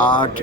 8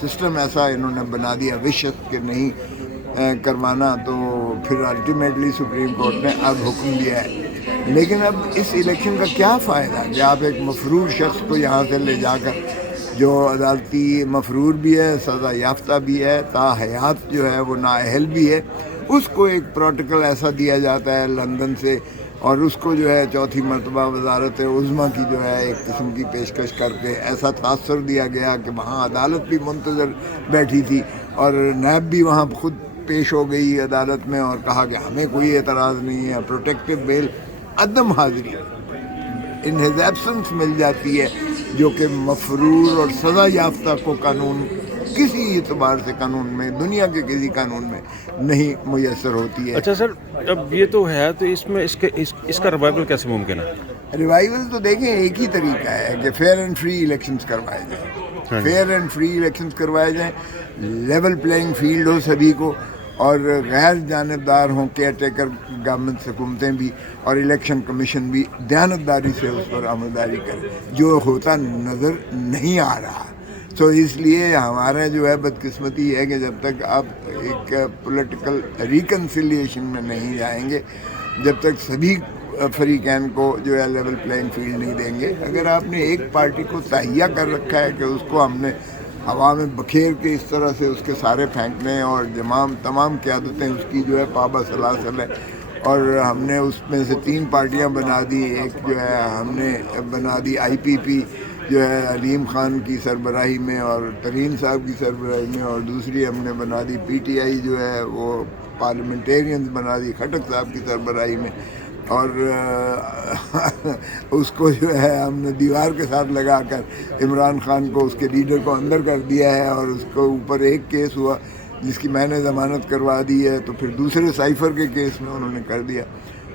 system ایسا انہوں نے بنا دیا وشس کہ نہیں کروانا، تو پھر الٹیمیٹلی سپریم کورٹ نے اب حکم دیا ہے۔ لیکن اب اس الیکشن کا کیا فائدہ کہ آپ ایک مفرور شخص کو یہاں سے لے جا کر، جو عدالتی مفرور بھی ہے، سزا یافتہ بھی ہے، تا حیات جو ہے وہ نااہل بھی ہے، اس کو ایک پروٹوکول ایسا دیا جاتا ہے لندن سے، اور اس کو جو ہے چوتھی مرتبہ وزارت عظمیٰ کی جو ہے ایک قسم کی پیشکش کر کے ایسا تاثر دیا گیا کہ وہاں عدالت بھی منتظر بیٹھی تھی، اور نیب بھی وہاں خود پیش ہو گئی عدالت میں اور کہا کہ ہمیں کوئی اعتراض نہیں ہے، پروٹیکٹیو بیل عدم حاضری ان ہز ایبسنس مل جاتی ہے، جو کہ مفرور اور سزا یافتہ کو قانون کسی اعتبار سے قانون میں، دنیا کے کسی قانون میں نہیں میسر ہوتی ہے۔ اچھا سر، اب یہ تو ہے، تو اس میں اس کا ریوائول کیسے ممکن ہے؟ ریوائول تو دیکھیں ایک ہی طریقہ ہے کہ فیئر اینڈ فری الیکشنز کروائے جائیں، فیئر اینڈ فری الیکشنز کروائے جائیں، لیول پلینگ فیلڈ ہو سبھی کو، اور غیر جانبدار ہوں، کیئر ٹیکر گورنمنٹ حکومتیں بھی اور الیکشن کمیشن بھی دیانتداری سے اس پر عملداری کرے، جو ہوتا نظر نہیں آ رہا۔ تو اس لیے ہمارا جو ہے بدقسمتی ہے کہ جب تک آپ ایک پولیٹیکل ریکنسیلیشن میں نہیں جائیں گے، جب تک سبھی فریقین کو جو ہے لیول پلینگ فیلڈ نہیں دیں گے، اگر آپ نے ایک پارٹی کو تہیہ کر رکھا ہے کہ اس کو ہم نے ہوا میں بکھیر کے اس طرح سے اس کے سارے پھینکنے، اور تمام قیادتیں اس کی جو ہے پابہ سلاسل ہے، اور ہم نے اس میں سے 3 پارٹیاں بنا دی، ایک جو ہے ہم نے بنا دی IPP جو ہے علیم خان کی سربراہی میں اور ترین صاحب کی سربراہی میں، اور دوسری ہم نے بنا دی PTI جو ہے وہ پارلیمنٹیرینز بنا دی کھٹک صاحب کی سربراہی میں، اور اس کو جو ہے ہم نے دیوار کے ساتھ لگا کر عمران خان کو، اس کے لیڈر کو اندر کر دیا ہے، اور اس کو اوپر ایک کیس ہوا جس کی میں نے ضمانت کروا دی ہے، تو پھر دوسرے سائفر کے کیس میں انہوں نے کر دیا۔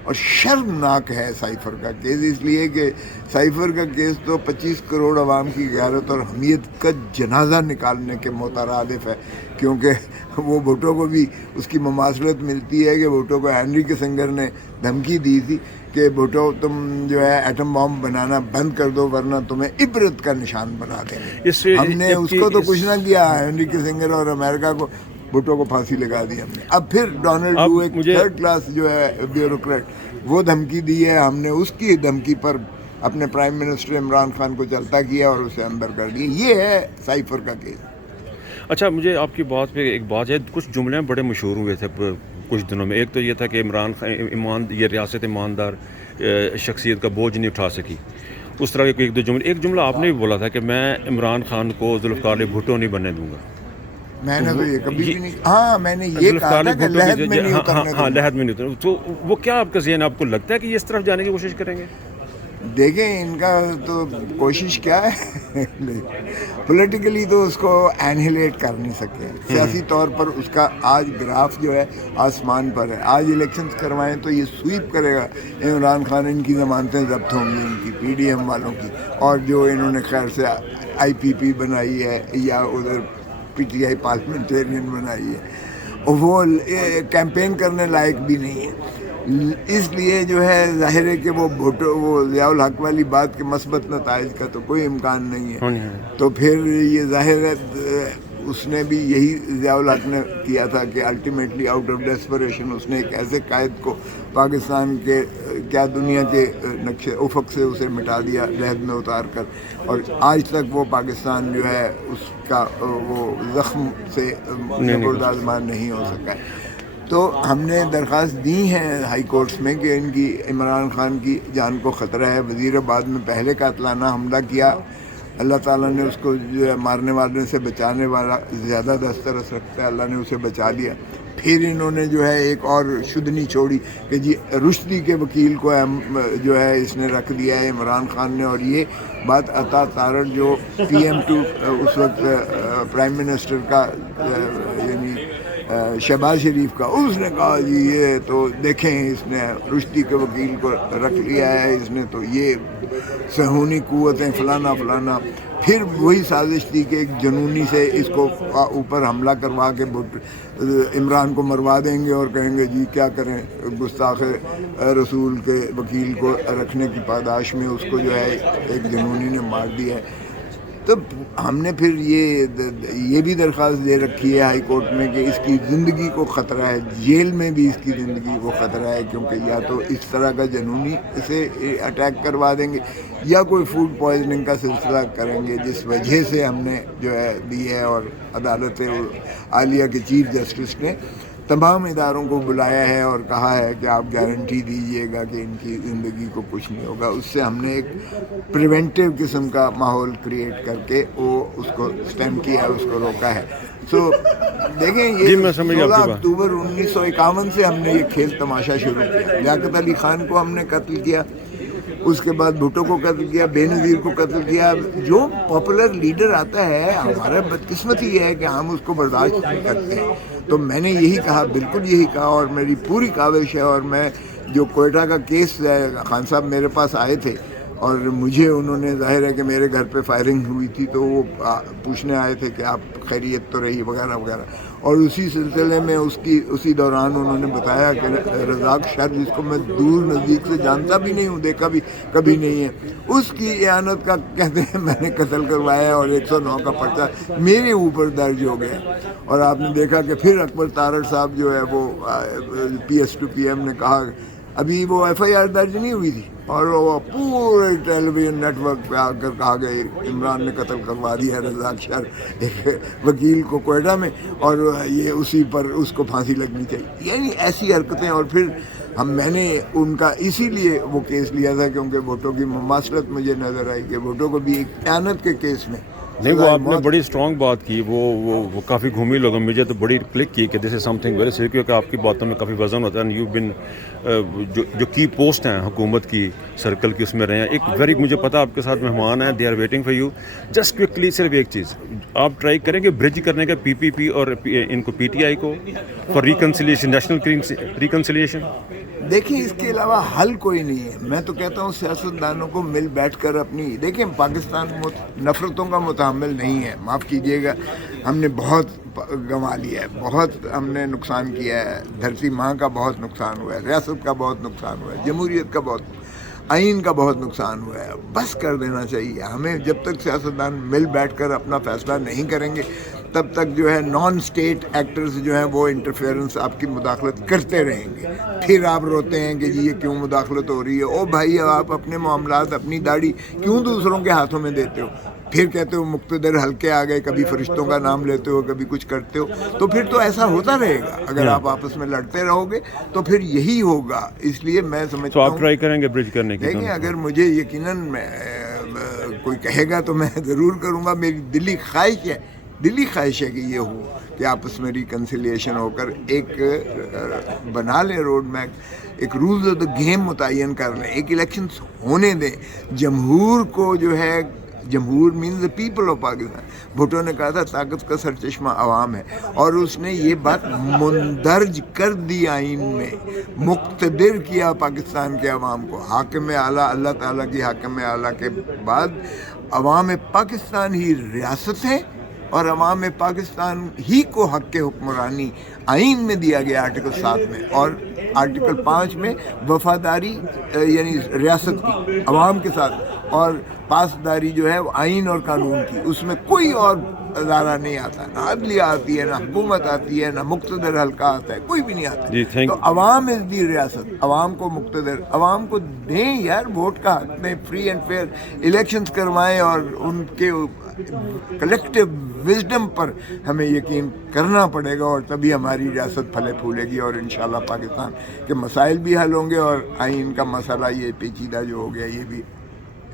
اور شرمناک ہے سائفر کا کیس، اس لیے کہ سائفر کا کیس تو 25 کروڑ عوام کی غیرت اور حمیت کا جنازہ نکالنے کے مترادف ہے، کیونکہ وہ بھٹو کو بھی اس کی مماثلت ملتی ہے کہ بھٹو کو ہینری کسنگر نے دھمکی دی تھی کہ بھٹو تم جو ہے ایٹم بم بنانا بند کر دو ورنہ تمہیں عبرت کا نشان بنا دیں گے۔ ہم نے اس کو تو کچھ نہ کیا، ہینری کسنگر اور امریکہ کو، بھٹو کو پھانسی لگا دی ہم نے۔ اب پھر ڈونلڈ ٹو ایک 3rd کلاس جو ہے بیوروکریٹ، وہ دھمکی دی ہے، ہم نے اس کی دھمکی پر اپنے پرائم منسٹر عمران خان کو چلتا کیا اور اسے اندر کر دیا۔ یہ ہے سائفر کا کیس۔ اچھا، مجھے آپ کی بات پہ ایک بات ہے، کچھ جملے بڑے مشہور ہوئے تھے کچھ دنوں میں۔ ایک تو یہ تھا کہ عمران خان یہ ریاست ایماندار شخصیت کا بوجھ نہیں اٹھا سکی، اس طرح کے ایک جملہ آپ نے بھی بولا تھا کہ میں عمران خان کو ذوالفقار علی بھٹو نہیں بننے دوں گا۔ میں نے تو یہ کبھی بھی نہیں، ہاں میں نے یہ کہا تھا کہ لحد میں نہیں اترنے ہاں لحد میں نہیں اترنے، تو وہ کیا آپ کا ذہن، آپ کو لگتا ہے کہ یہ اس طرف جانے کی کوشش کریں گے؟ دیکھیں ان کا تو کوشش کیا ہے، پولیٹیکلی تو اس کو اینہیلیٹ کر نہیں سکے، سیاسی طور پر اس کا آج گراف جو ہے آسمان پر ہے۔ آج الیکشنز کروائیں تو یہ سویپ کرے گا عمران خان، ان کی ضمانتیں ضبط ہوں گی، ان کی PDM والوں کی، اور جو انہوں نے خیر سے IPP بنائی ہے یا ادھر PTI پارلیمنٹیرین بنائی ہے، وہ کیمپین کرنے لائق بھی نہیں ہے۔ اس لیے جو ہے ظاہر ہے کہ وہ ضیاء الحق والی بات کے مثبت نتائج کا تو کوئی امکان نہیں ہے، تو پھر یہ ظاہر ہے اس نے بھی یہی ضیاء الحق نے کیا تھا کہ الٹیمیٹلی آؤٹ آف ڈیسپریشن اس نے ایک ایسے قائد کو پاکستان کے کیا دنیا کے نقشے افق سے اسے مٹا دیا لحد میں اتار کر، اور آج تک وہ پاکستان جو ہے اس کا وہ زخم سے برداشت نہیں ہو سکا ہے۔ تو ہم نے درخواست دی ہیں ہائی کورٹس میں کہ ان کی عمران خان کی جان کو خطرہ ہے، وزیر آباد میں پہلے قاتلانہ حملہ کیا، اللہ تعالیٰ نے اس کو جو ہے مارنے والے سے بچانے والا زیادہ دسترس رکھتا ہے، اللہ نے اسے بچا لیا۔ پھر انہوں نے جو ہے ایک اور شدنی چھوڑی کہ جی رشدی کے وکیل کو جو ہے اس نے رکھ دیا ہے عمران خان نے، اور یہ بات عطا تارڑ جو PM2 اس وقت پرائم منسٹر کا یعنی شہباز شریف کا، اس نے کہا جی یہ تو دیکھیں اس نے رشدی کے وکیل کو رکھ لیا ہے، اس نے تو یہ صہیونی قوتیں فلانا فلانا۔ پھر وہی سازش تھی کہ ایک جنونی سے اس کو اوپر حملہ کروا کے عمران کو مروا دیں گے اور کہیں گے جی کیا کریں، گستاخ رسول کے وکیل کو رکھنے کی پاداش میں اس کو جو ہے ایک جنونی نے مار دیا ہے۔ تو ہم نے پھر یہ بھی درخواست دے رکھی ہے ہائی کورٹ میں کہ اس کی زندگی کو خطرہ ہے، جیل میں بھی اس کی زندگی کو خطرہ ہے، کیونکہ یا تو اس طرح کا جنونی اسے اٹیک کروا دیں گے یا کوئی فوڈ پوائزننگ کا سلسلہ کریں گے، جس وجہ سے ہم نے جو ہے دی ہے. اور عدالت عالیہ کے چیف جسٹس نے تمام اداروں کو بلایا ہے اور کہا ہے کہ آپ گارنٹی دیجئے گا کہ ان کی زندگی کو کچھ نہیں ہوگا. اس سے ہم نے ایک پریونٹیو قسم کا ماحول کریٹ کر کے وہ اس کو اسٹیم کیا ہے، اس کو روکا ہے. سو دیکھیں یہ 16 اکتوبر 1951 سے ہم نے یہ کھیل تماشا شروع کیا. لیاقت علی خان کو ہم نے قتل کیا، اس کے بعد بھٹو کو قتل کیا، بے نظیر کو قتل کیا. جو پاپولر لیڈر آتا ہے، ہمارا بدقسمتی یہ ہے کہ ہم اس کو برداشت نہیں کرتے ہیں. تو میں نے یہی کہا، بالکل یہی کہا، اور میری پوری کاوش ہے. اور میں جو کوئٹہ کا کیس ہے، خان صاحب میرے پاس آئے تھے اور مجھے انہوں نے، ظاہر ہے کہ میرے گھر پہ فائرنگ ہوئی تھی تو وہ پوچھنے آئے تھے کہ آپ خیریت تو رہی وغیرہ وغیرہ. اور اسی سلسلے میں اسی دوران انہوں نے بتایا کہ رزاق شر، جس کو میں دور نزدیک سے جانتا بھی نہیں ہوں، دیکھا بھی کبھی نہیں ہے، اس کی اعانت کا کہتے ہیں میں نے قتل کروایا اور 109 کا پرچہ میرے اوپر درج ہو گیا. اور آپ نے دیکھا کہ پھر اکبر تارڑ صاحب جو ہے وہ PS to PM نے کہا ابھی وہ FIR درج نہیں ہوئی تھی، اور وہ پورے ٹیلی ویژن نیٹ ورک پہ آ کر کہا گیا عمران نے قتل کروا دیا رزاق شر ایک وکیل کو کوئٹہ میں، اور یہ اسی پر اس کو پھانسی لگنی چاہیے. یعنی ایسی حرکتیں. اور پھر میں نے ان کا اسی لیے وہ کیس لیا تھا کیونکہ بھٹو کی مماثلت مجھے نظر آئی کہ بھٹو کو بھی ایک اعانت کے کیس میں. نہیں، وہ آپ نے بڑی اسٹرانگ بات کی، وہ کافی گھومی لوگوں، مجھے تو بڑی کلک کی کہ دس از سم تھنگ ویری سیریس، کیونکہ آپ کی باتوں میں کافی وزن ہوتا ہے. یو بن جو کی پوسٹ ہیں حکومت کی سرکل کی، اس میں رہے ہیں. ایک ویری، مجھے پتا آپ کے ساتھ مہمان ہیں، they are waiting for you. Just quickly صرف ایک چیز آپ ٹرائی کریں گے برج کرنے کا PPP اور ان کو PTI کو فار ریکنسیلیشن، نیشنل ریکنسیلیشن. دیکھیں اس کے علاوہ حل کوئی نہیں ہے. میں تو کہتا ہوں سیاستدانوں کو مل بیٹھ کر اپنی، دیکھیں پاکستان نفرتوں کا متحمل نہیں ہے، معاف کیجیے گا، ہم نے بہت گنوا لیا ہے، بہت ہم نے نقصان کیا ہے. دھرتی ماں کا بہت نقصان ہوا ہے، ریاست کا بہت نقصان ہوا ہے، جمہوریت کا بہت، آئین کا بہت نقصان ہوا ہے. بس کر دینا چاہیے ہمیں. جب تک سیاستدان مل بیٹھ کر اپنا فیصلہ نہیں کریں گے تب تک جو ہے نان اسٹیٹ ایکٹرز جو ہیں وہ انٹرفیئرنس، آپ کی مداخلت کرتے رہیں گے. پھر آپ روتے ہیں کہ جی یہ کیوں مداخلت ہو رہی ہے. او بھائی، آپ اپنے معاملات، اپنی داڑھی کیوں دوسروں کے ہاتھوں میں دیتے ہو؟ پھر کہتے ہو مقتدر حلقے آ گئے، کبھی فرشتوں کا نام لیتے ہو، کبھی کچھ کرتے ہو. تو پھر تو ایسا ہوتا رہے گا. اگر آپ آپس میں لڑتے رہو گے تو پھر یہی ہوگا. اس لیے میں سمجھتا ہوں آپ ٹرائی کریں گے برج کرنے کی. دیکھیں اگر مجھے یقیناً کوئی کہے گا تو میں ضرور کروں گا. میری دلی خواہش ہے کہ یہ ہو کہ آپس میں ریکنسیلیشن ہو کر ایک بنا لیں روڈ میپ، ایک رولز آف دا گیم متعین کر لیں، ایک الیکشنز ہونے دیں. جمہور کو جو ہے، جمہور means the people of Pakistan. Bhutto نے کہا تھا طاقت کا سرچشمہ عوام ہے، اور اس نے یہ بات مندرج کر دی آئین میں، مقتدر کیا پاکستان کے عوام کو. حاکم اعلیٰ، اللہ تعالیٰ کی حاکم اعلیٰ کے بعد عوام پاکستان ہی ریاست ہے، اور عوام پاکستان ہی کو حق حکمرانی آئین میں دیا گیا آرٹیکل 7 میں، اور آرٹیکل 5 میں وفاداری یعنی ریاست کی عوام کے ساتھ، اور پاسداری جو ہے وہ آئین اور قانون کی. اس میں کوئی اور ادارہ نہیں آتا، نہ عدلیہ آتی ہے، نہ حکومت آتی ہے، نہ مقتدر حلقہ آتا ہے، کوئی بھی نہیں آتا. تو عوام از دی ریاست، عوام کو مقتدر، عوام کو دیں یار ووٹ کا حق دیں، فری اینڈ فیئر الیکشنز کروائیں، اور ان کے کلیکٹیو وزڈم پر ہمیں یقین کرنا پڑے گا، اور تبھی ہماری ریاست پھلے پھولے گی، اور انشاءاللہ پاکستان کے مسائل بھی حل ہوں گے، اور آئین کا مسئلہ یہ پیچیدہ جو ہو گیا یہ بھی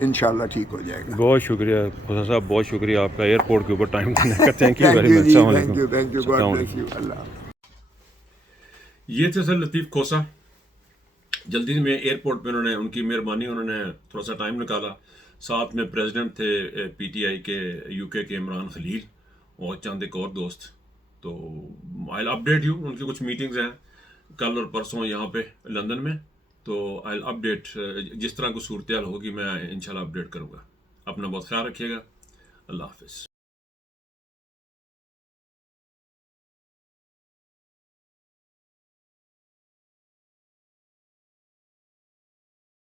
انشاءاللہ ٹھیک ہو جائے گا. بہت شکریہ خدا صاحب، بہت شکریہ آپ کا ایئرپورٹ کے اوپر ٹائم دینے کا. Thank you very much. السلام علیکم. Thank you, God bless you. اللہ. یہ تھے سر لطیف کھوسہ. جلدی میں ایئرپورٹ پہ انہوں نے، ان کی مہربانی، انہوں نے تھوڑا سا ٹائم نکالا. ساتھ میں پریزیڈنٹ تھے PTI کے UK کے عمران خلیل، اور چند ایک اور دوست. تو آئی اپڈیٹ یو، ان کی کچھ میٹنگز ہیں کل اور پرسوں یہاں پہ لندن میں. تو آئی اپڈیٹ، جس طرح کی صورتحال ہوگی میں انشاءاللہ اپڈیٹ کروں گا. اپنا بہت خیال رکھیے گا. اللہ حافظ.